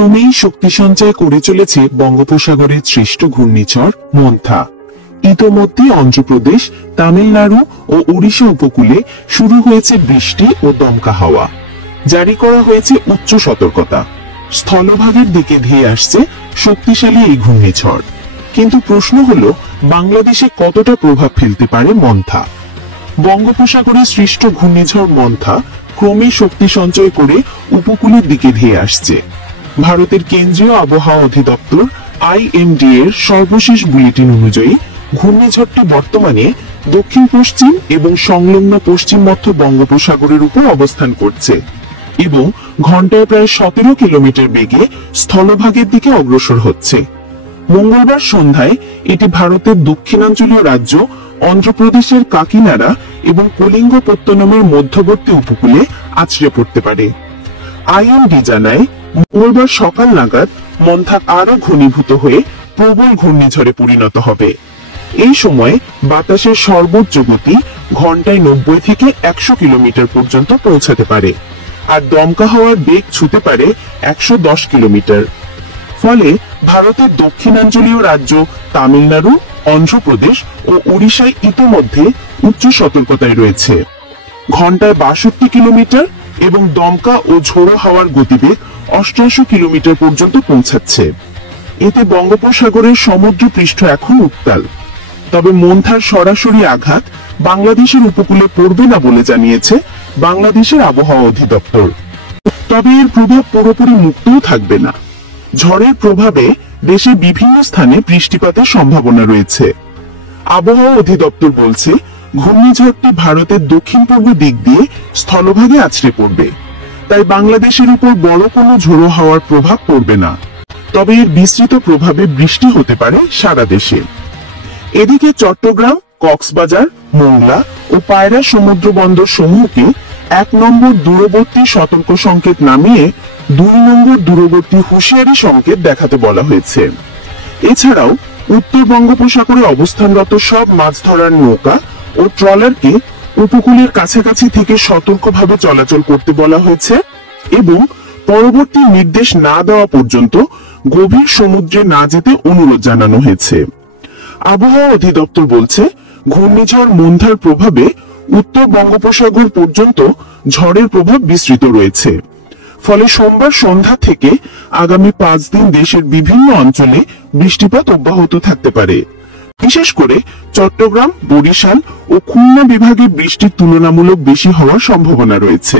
ক্রমেই শক্তি সঞ্চয় করে চলেছে বঙ্গোপসাগরের সৃষ্ট ঘূর্ণিঝড় মন্থা। ইতোমধ্যে অন্ধ্রপ্রদেশ, তামিলনাড়ু ও ওড়িশা উপকূলে শুরু হয়েছে বৃষ্টি ও দমকা হাওয়া। জারি করা হয়েছে উচ্চ সতর্কতা। স্থলভাগের দিকে ধেয়ে আসছে শক্তিশালী এই ঘূর্ণিঝড়। কিন্তু প্রশ্ন হলো, বাংলাদেশে কতটা প্রভাব ফেলতে পারে মন্থা? বঙ্গোপসাগরে সৃষ্ট ঘূর্ণিঝড় মন্থা ক্রমে শক্তি সঞ্চয় করে উপকূলের দিকে ধেয়ে আসছে। ভারতের কেন্দ্রীয় আবহাওয়া অধিদপ্তর IMD এর সর্বশেষ বুলেটিন অনুযায়ী ঘূর্ণিঝড়টি বর্তমানে দক্ষিণ পশ্চিম এবং সংলগ্ন পশ্চিম মধ্য বঙ্গোপসাগরের উপর অবস্থান করছে এবং ঘন্টায় প্রায় 17 কিলোমিটার বেগে স্থলভাগের দিকে অগ্রসর হচ্ছে। মঙ্গলবার সন্ধ্যায় এটি ভারতের দক্ষিণাঞ্চলীয় রাজ্য অন্ধ্রপ্রদেশের কাকিনাড়া এবং কলিঙ্গপত্তনমের মধ্যবর্তী উপকূলে আছড়ে পড়তে পারে। IMD জানায়, মঙ্গলবার সকাল নাগাদ মন্থা আরো ঘনীভূত হয়ে প্রবল ঘূর্ণিঝড়ে পরিণত হবে। এই সময় বাতাসের সর্বোচ্চ গতি ঘন্টায় 90 থেকে 100 কিলোমিটার পর্যন্ত পৌঁছাতে পারে, আর দমকা হাওয়ার বেগ ছুঁতে পারে 110 কিলোমিটার। ফলে ভারতের দক্ষিণাঞ্চলীয় রাজ্য তামিলনাড়ু, অন্ধ্রপ্রদেশ ও ওড়িশায় ইতোমধ্যে উচ্চ সতর্কতায় রয়েছে। ঘন্টায় 62 কিলোমিটার এবং দমকা ও ঝোড়ো হাওয়ার গতিবেগ 88 কিলোমিটার পর্যন্ত পৌঁছাচ্ছে। এতে বঙ্গোপসাগরের সমুদ্র পৃষ্ঠ এখন উত্তাল। তবে মন্থার সরাসরি আঘাত বাংলাদেশের উপকূলে পড়বে না বলে জানিয়েছে বাংলাদেশের আবহাওয়া অধিদপ্তর। তবে এর প্রভাব পুরোপুরি মুক্তও থাকবে না। ঝড়ের প্রভাবে দেশের বিভিন্ন স্থানে বৃষ্টিপাতের সম্ভাবনা রয়েছে। আবহাওয়া অধিদপ্তর বলছে, ঘূর্ণিঝড়টি ভারতের দক্ষিণ পূর্ব দিক দিয়ে স্থলভাগে আছড়ে পড়বে, তাই বাংলাদেশের উপর বড় কোনো ঝোড়ো হাওয়ার প্রভাব পড়বে না। তবে এর বিস্তৃত প্রভাবে বৃষ্টি হতে পারে সারা দেশে। এদিকে চট্টগ্রাম, কক্সবাজার, মোংলা ও পায়রা সমুদ্র বন্দর সমূহকে 1 নম্বর দূরবর্তী সতর্ক সংকেত নামিয়ে 2 নম্বর দূরবর্তী হুঁশিয়ারি সংকেত দেখাতে বলা হয়েছে। এছাড়াও উত্তর বঙ্গোপসাগরে অবস্থানরত সব মাছ ধরার নৌকা ও ট্রলারকে উপকূলের কাছাকাছি থেকে সতর্কভাবে চলাচল করতে বলা হয়েছে এবং পরবর্তী নির্দেশ না দেওয়া পর্যন্ত গভীর সমুদ্রে না যেতে অনুরোধ জানানো হয়েছে। আবহাওয়া অধিদপ্তর বলছে, ঘূর্ণিঝড় মন্থার প্রভাবে উত্তর বঙ্গোপসাগর পর্যন্ত ঝড়ের প্রভাব বিস্তৃত রয়েছে। ফলে সোমবার সন্ধ্যা থেকে আগামী 5 দিন দেশের বিভিন্ন অঞ্চলে বৃষ্টিপাত অব্যাহত থাকতে পারে। বিশেষ করে চট্টগ্রাম, বরিশাল ও খুলনা বিভাগে বৃষ্টির তুলনামূলক বেশি হওয়ার সম্ভাবনা রয়েছে।